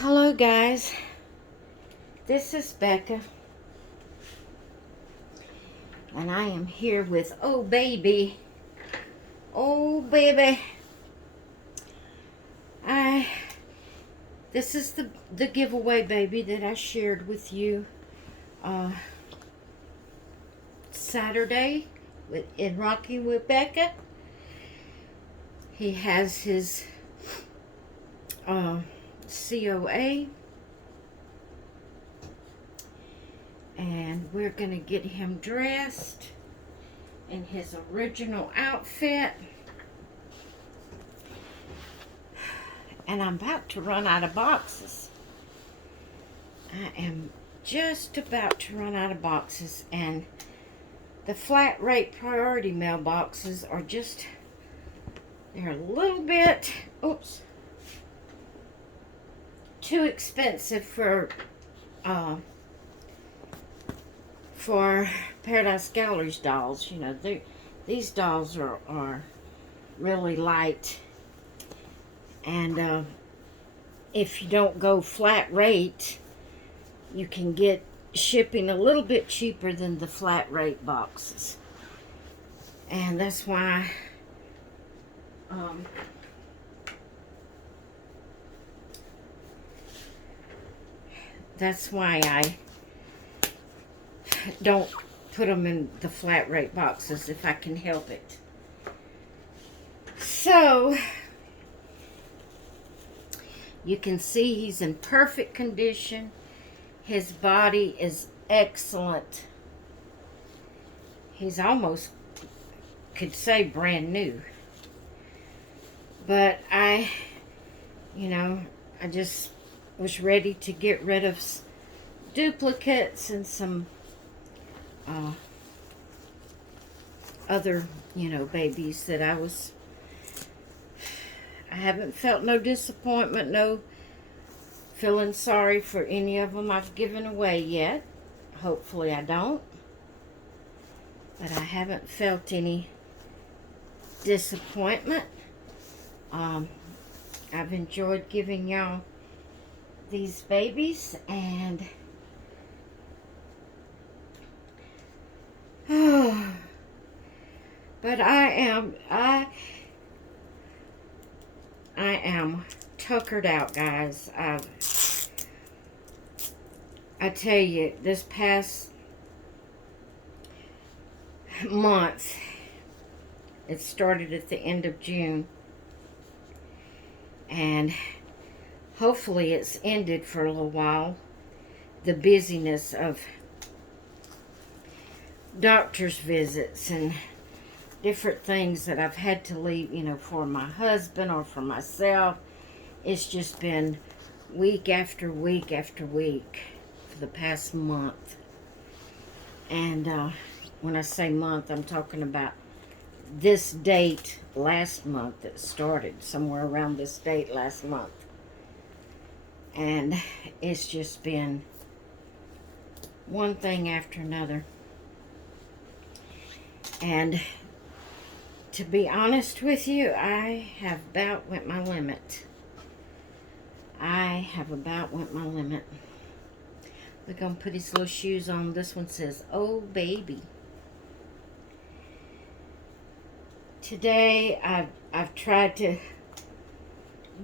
Hello, guys. This is Becca, and I am here with Oh Baby. Oh Baby. I This is the giveaway baby that I shared with you Saturday in Rocking with Becca. He has his COA, and we're gonna get him dressed in his original outfit. And I'm about to run out of boxes. I am just about to run out of boxes, and the flat rate priority mailboxes are just, they're a little bit, too expensive for Paradise Gallery's dolls. You know, these dolls are really light, and if you don't go flat rate, you can get shipping a little bit cheaper than the flat rate boxes. And that's why I don't put them in the flat rate boxes if I can help it. So you can see he's in perfect condition. His body is excellent. He's almost, could say, brand new. But I just was ready to get rid of duplicates and some other, babies that I haven't felt no disappointment, no feeling sorry for any of them I've given away yet. Hopefully I don't. But I haven't felt any disappointment. I've enjoyed giving y'all these babies, and but I am tuckered out, guys. I tell you, this past month, it started at the end of June, and hopefully it's ended for a little while. The busyness of doctor's visits and different things that I've had to leave, for my husband or for myself. It's just been week after week after week for the past month. And when I say month, I'm talking about this date last month. That started somewhere around this date last month. And it's just been one thing after another. And to be honest with you, I have about went my limit. We're going to put his little shoes on. This one says, Oh Baby. Today, I've tried to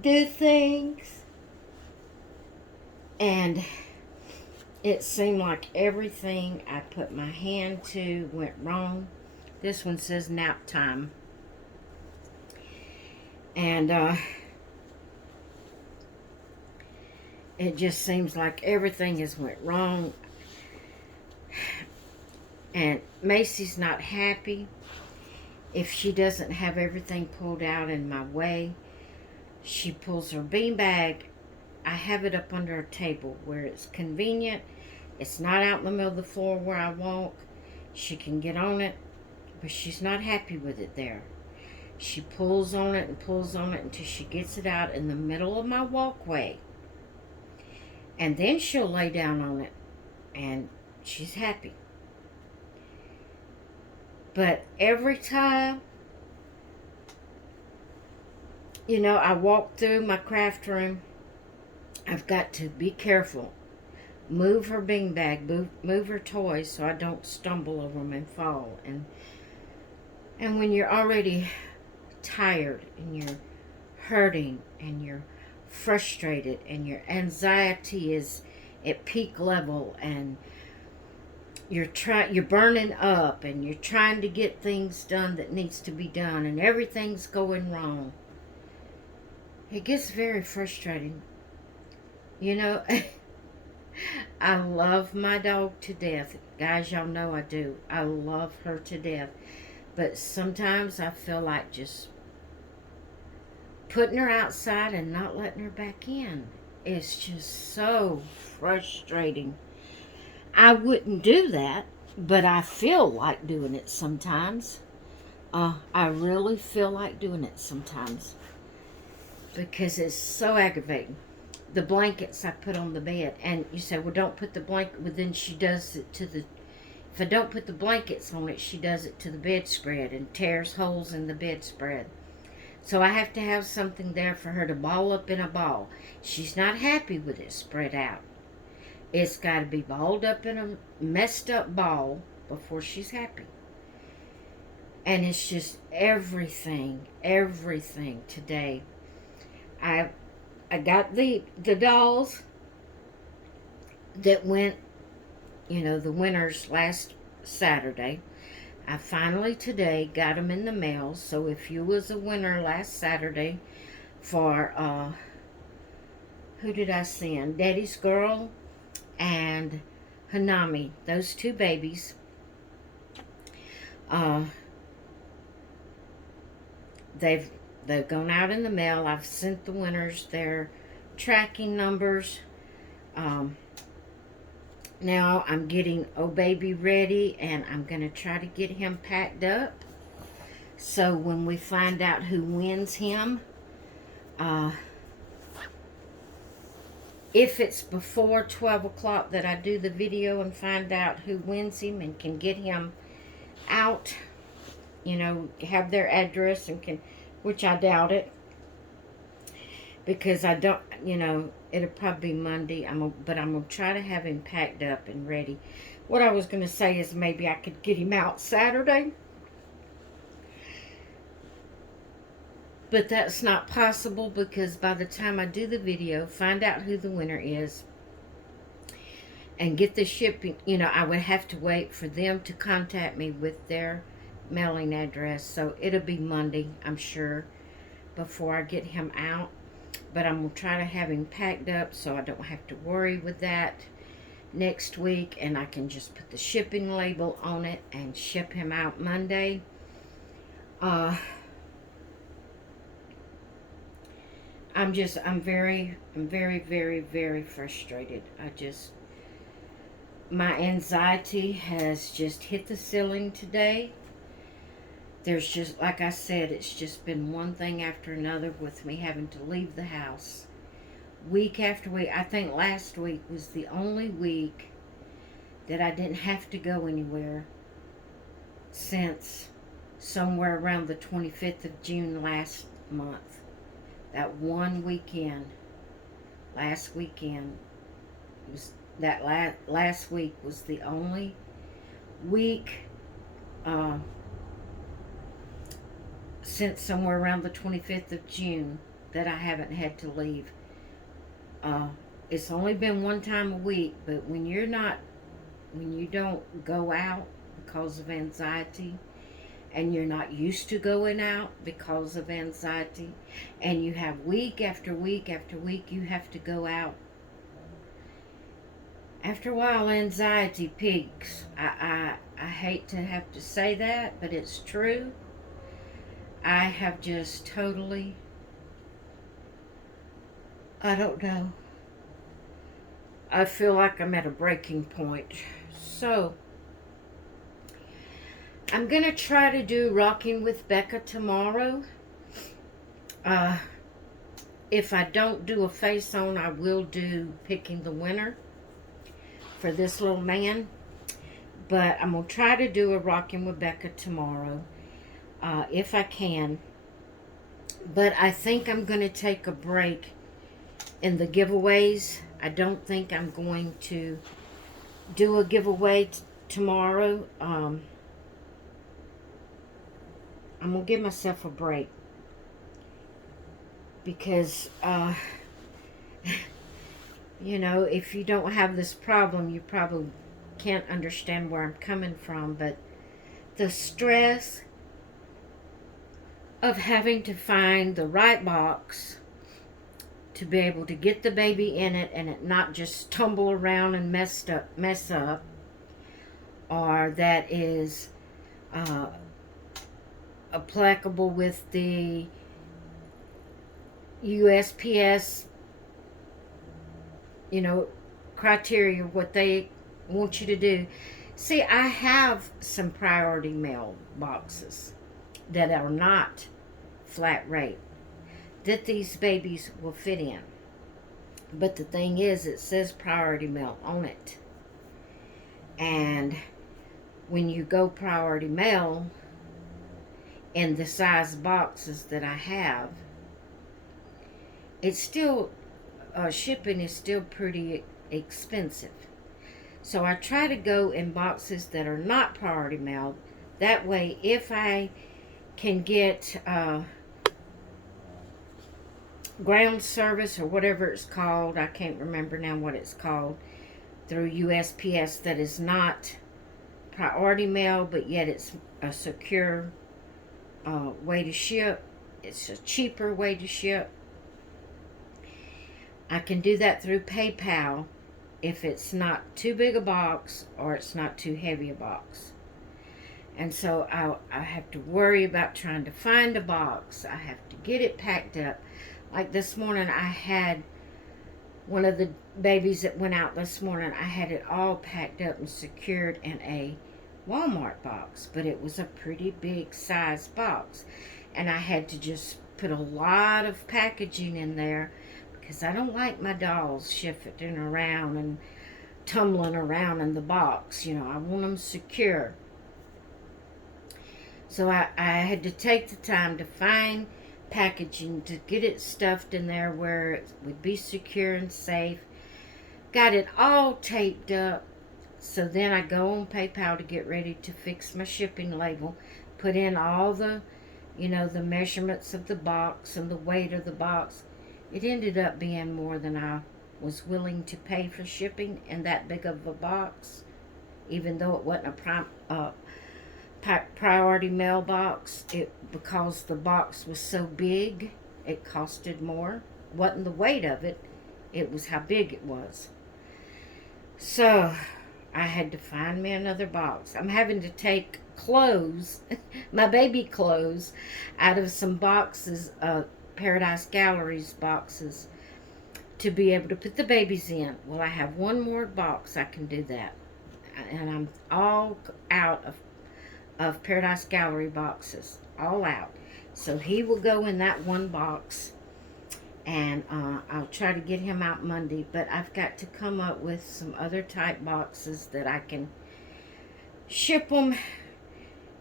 do things, and it seemed like everything I put my hand to went wrong. This one says nap time. And it just seems like everything has went wrong. And Macy's not happy if she doesn't have everything pulled out in my way. She pulls her beanbag. I have it up under a table where it's convenient. It's not out in the middle of the floor where I walk. She can get on it, but she's not happy with it there. She pulls on it until she gets it out in the middle of my walkway. And then she'll lay down on it, and she's happy. But every time, I walk through my craft room, I've got to be careful. Move her beanbag, move her toys so I don't stumble over them and fall. And when you're already tired and you're hurting and you're frustrated and your anxiety is at peak level and you're burning up and you're trying to get things done that needs to be done and everything's going wrong, it gets very frustrating. You know, I love my dog to death. Guys, y'all know I do. I love her to death. But sometimes I feel like just putting her outside and not letting her back in. It's just so frustrating. I wouldn't do that, but I feel like doing it sometimes. I really feel like doing it sometimes because it's so aggravating. The blankets I put on the bed, and you say, well, don't put the blanket, well, then she does it to the, if I don't put the blankets on it, she does it to the bedspread and tears holes in the bedspread. So I have to have something there for her to ball up in a ball. She's not happy with it spread out. It's got to be balled up in a messed up ball before she's happy. And it's just everything today. I got the dolls that went, the winners last Saturday. I finally today got them in the mail. So if you was a winner last Saturday for, who did I send? Daddy's Girl and Hanami, those two babies. They've gone out in the mail. I've sent the winners their tracking numbers. Now I'm getting Oh Baby ready, and I'm going to try to get him packed up. So when we find out who wins him, if it's before 12 o'clock that I do the video and find out who wins him and can get him out, have their address and can, which I doubt it, because I don't, it'll probably be Monday. But I'm going to try to have him packed up and ready. What I was going to say is maybe I could get him out Saturday. But that's not possible because by the time I do the video, find out who the winner is, and get the shipping, I would have to wait for them to contact me with their mailing address. So it'll be Monday, I'm sure, before I get him out. But I'm going to try to have him packed up so I don't have to worry with that next week. And I can just put the shipping label on it and ship him out Monday. I'm very, very frustrated. My anxiety has just hit the ceiling today. There's just, like I said, it's just been one thing after another with me having to leave the house week after week. I think last week was the only week that I didn't have to go anywhere since somewhere around the 25th of June last month. That one weekend, last weekend, last week was the only week since somewhere around the 25th of June that I haven't had to leave. It's only been one time a week, but when you don't go out because of anxiety, and you're not used to going out because of anxiety, and you have week after week after week you have to go out, after a while anxiety peaks. I hate to have to say that, but it's true. I have just totally, I don't know. I feel like I'm at a breaking point. So, I'm going to try to do Rocking with Becca tomorrow. If I don't do a face on, I will do Picking the Winner for this little man. But I'm going to try to do a Rocking with Becca tomorrow. If I can. But I think I'm going to take a break in the giveaways. I don't think I'm going to do a giveaway tomorrow. I'm going to give myself a break because, you know, if you don't have this problem, you probably can't understand where I'm coming from, but the stress of having to find the right box to be able to get the baby in it and it not just tumble around and mess up, or that is applicable with the USPS, you know, criteria, what they want you to do. See, I have some priority mail boxes that are not flat rate that these babies will fit in. But the thing is, it says priority mail on it. And when you go priority mail in the size boxes that I have, it's still, shipping is still pretty expensive. So I try to go in boxes that are not priority mail. That way, if I can get ground service or whatever it's called, I can't remember now what it's called, through USPS, that is not priority mail, but yet it's a secure way to ship. It's a cheaper way to ship. I can do that through PayPal if it's not too big a box or it's not too heavy a box. And so I have to worry about trying to find a box. I have to get it packed up. Like this morning, I had one of the babies that went out this morning, I had it all packed up and secured in a Walmart box, but it was a pretty big size box. And I had to just put a lot of packaging in there because I don't like my dolls shifting around and tumbling around in the box. You know, I want them secure. So I had to take the time to find packaging to get it stuffed in there where it would be secure and safe. Got it all taped up. So then I go on PayPal to get ready to fix my shipping label, put in all the, you know, the measurements of the box and the weight of the box. It ended up being more than I was willing to pay for shipping in that big of a box, even though it wasn't a priority mail box. Because the box was so big, it costed more. It wasn't the weight of it, it was how big it was. So I had to find me another box. I'm having to take clothes, my baby clothes, out of some boxes, Paradise Galleries boxes, to be able to put the babies in. Well, I have one more box I can do that, and I'm all out of Paradise Gallery boxes, all out. So he will go in that one box, and I'll try to get him out Monday. But I've got to come up with some other type boxes that I can ship them.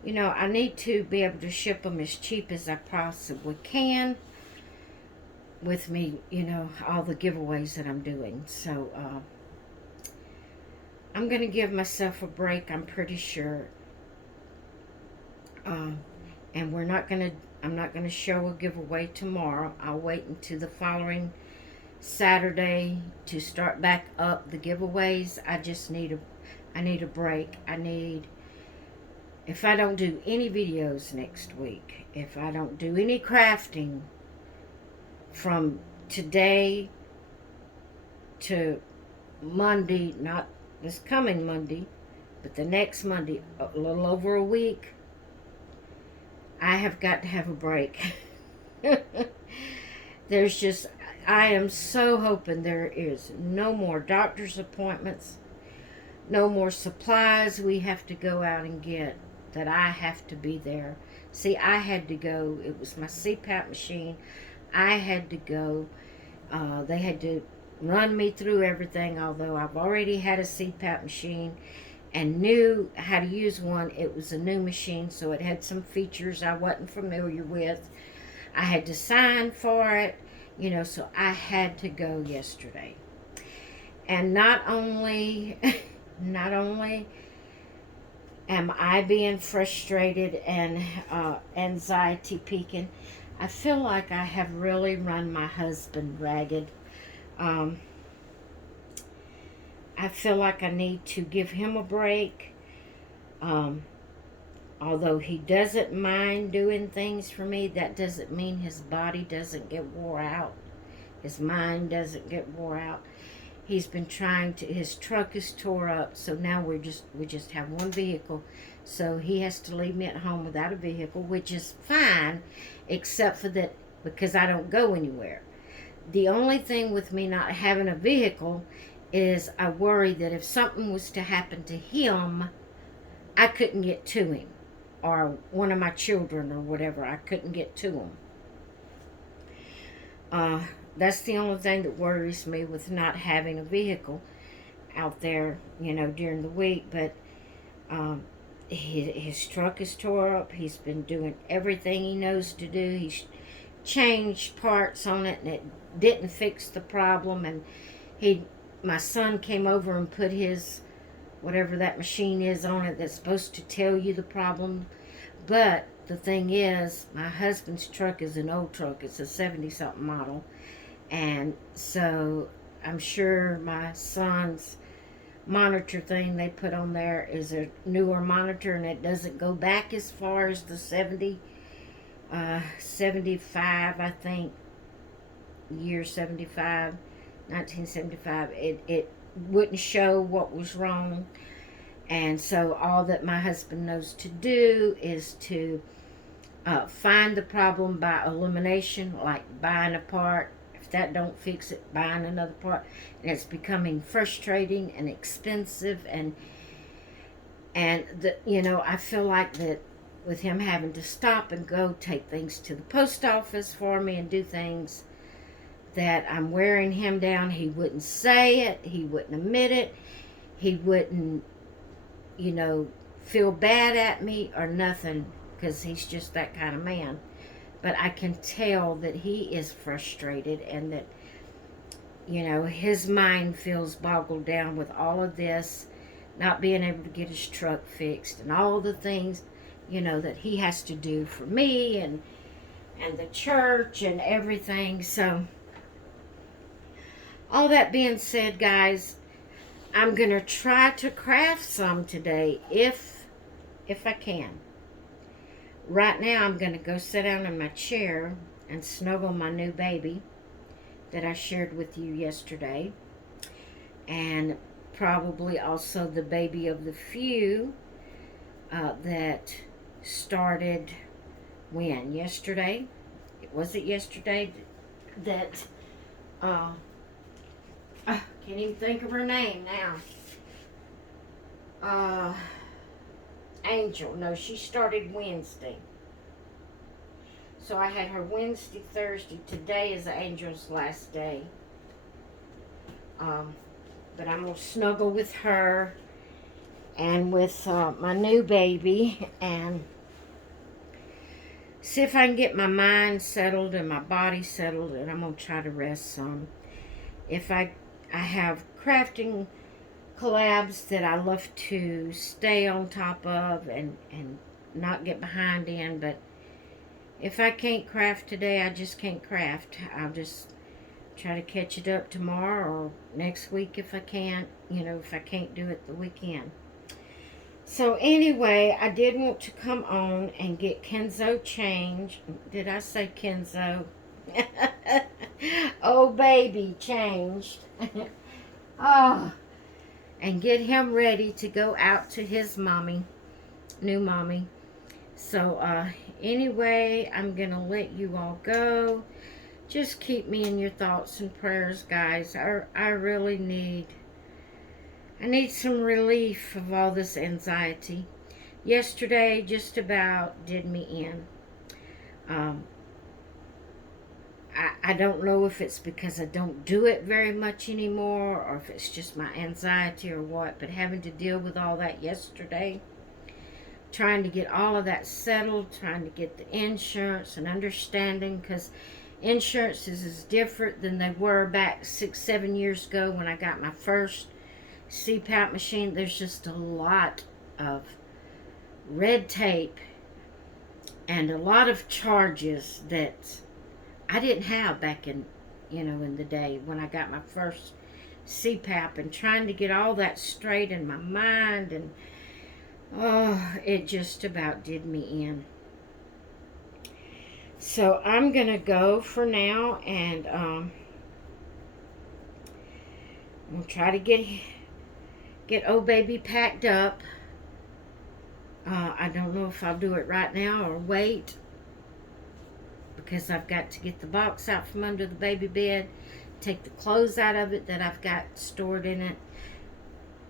You know, I need to be able to ship them as cheap as I possibly can, with me, you know, all the giveaways that I'm doing. So I'm going to give myself a break, I'm pretty sure. And I'm not going to show a giveaway tomorrow. I'll wait until the following Saturday to start back up the giveaways. I need a break. If I don't do any videos next week, if I don't do any crafting from today to Monday, not this coming Monday, but the next Monday, a little over a week, I have got to have a break. I am so hoping there is no more doctor's appointments, no more supplies we have to go out and get, that I have to be there. See, I had to go. It was my CPAP machine. I had to go. They had to run me through everything, although I've already had a CPAP machine and knew how to use one. It was a new machine, so it had some features I wasn't familiar with. I had to sign for it. So I had to go yesterday. And not only, not only am I being frustrated and anxiety peaking, I feel like I have really run my husband ragged. Um, I feel like I need to give him a break. Um, Although he doesn't mind doing things for me, that doesn't mean his body doesn't get wore out. His mind doesn't get wore out. He's been trying to, his truck is tore up, so now we just have one vehicle. So he has to leave me at home without a vehicle, which is fine, except for that because I don't go anywhere. The only thing with me not having a vehicle is I worry that if something was to happen to him, I couldn't get to him, or one of my children or whatever. I couldn't get to them. That's the only thing that worries me with not having a vehicle out there, during the week. But his truck is tore up. He's been doing everything he knows to do. He's changed parts on it, and it didn't fix the problem. And my son came over and put his whatever that machine is on it that's supposed to tell you the problem. But the thing is, my husband's truck is an old truck. It's a 70-something model. And so I'm sure my son's monitor thing they put on there is a newer monitor, and it doesn't go back as far as the 75, I think, year 75, 1975. It wouldn't show what was wrong. And so all that my husband knows to do is to find the problem by elimination, like buying a part. If that don't fix it, buying another part. And it's becoming frustrating and expensive. And I feel like that with him having to stop and go take things to the post office for me and do things, that I'm wearing him down. He wouldn't say it. He wouldn't admit it. He wouldn't, feel bad at me or nothing, because he's just that kind of man. But I can tell that he is frustrated, and that, his mind feels boggled down with all of this, not being able to get his truck fixed, and all the things, that he has to do for me and the church and everything. So, all that being said, guys, I'm going to try to craft some today if I can. Right now, I'm going to go sit down in my chair and snuggle my new baby that I shared with you yesterday. And probably also the baby of the few that started when? Yesterday? Was it yesterday that... can't even think of her name now. Angel. No, she started Wednesday. So I had her Wednesday, Thursday. Today is Angel's last day. But I'm going to snuggle with her and with my new baby and see if I can get my mind settled and my body settled, and I'm going to try to rest some. If I have crafting collabs that I love to stay on top of and not get behind in, but if I can't craft today, I just can't craft. I'll just try to catch it up tomorrow or next week if I can't, if I can't do it the weekend. So anyway, I did want to come on and get Kenzo changed. Did I say Kenzo? Oh, baby changed. Oh, and get him ready to go out to his mommy, new mommy. So anyway, I'm going to let you all go. Just keep me in your thoughts and prayers, guys. I really need some relief of all this anxiety. Yesterday just about did me in. I don't know if it's because I don't do it very much anymore, or if it's just my anxiety or what, but having to deal with all that yesterday, trying to get all of that settled, trying to get the insurance and understanding, because Insurances is different than they were back 6-7 years ago when I got my first CPAP machine. There's just a lot of red tape and a lot of charges that I didn't have back in, in the day when I got my first CPAP, and trying to get all that straight in my mind, and it just about did me in. So I'm gonna go for now, and we'll try to get old baby packed up. I don't know if I'll do it right now or wait, because I've got to get the box out from under the baby bed, take the clothes out of it that I've got stored in it,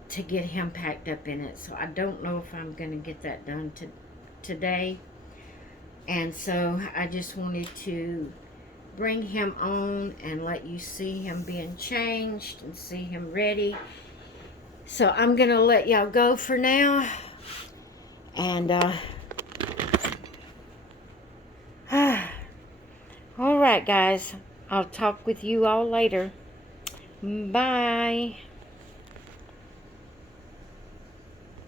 to get him packed up in it. So I don't know if I'm going to get that done today. And so I just wanted to bring him on and let you see him being changed and see him ready. So I'm going to let y'all go for now. And all right, guys. I'll talk with you all later. Bye.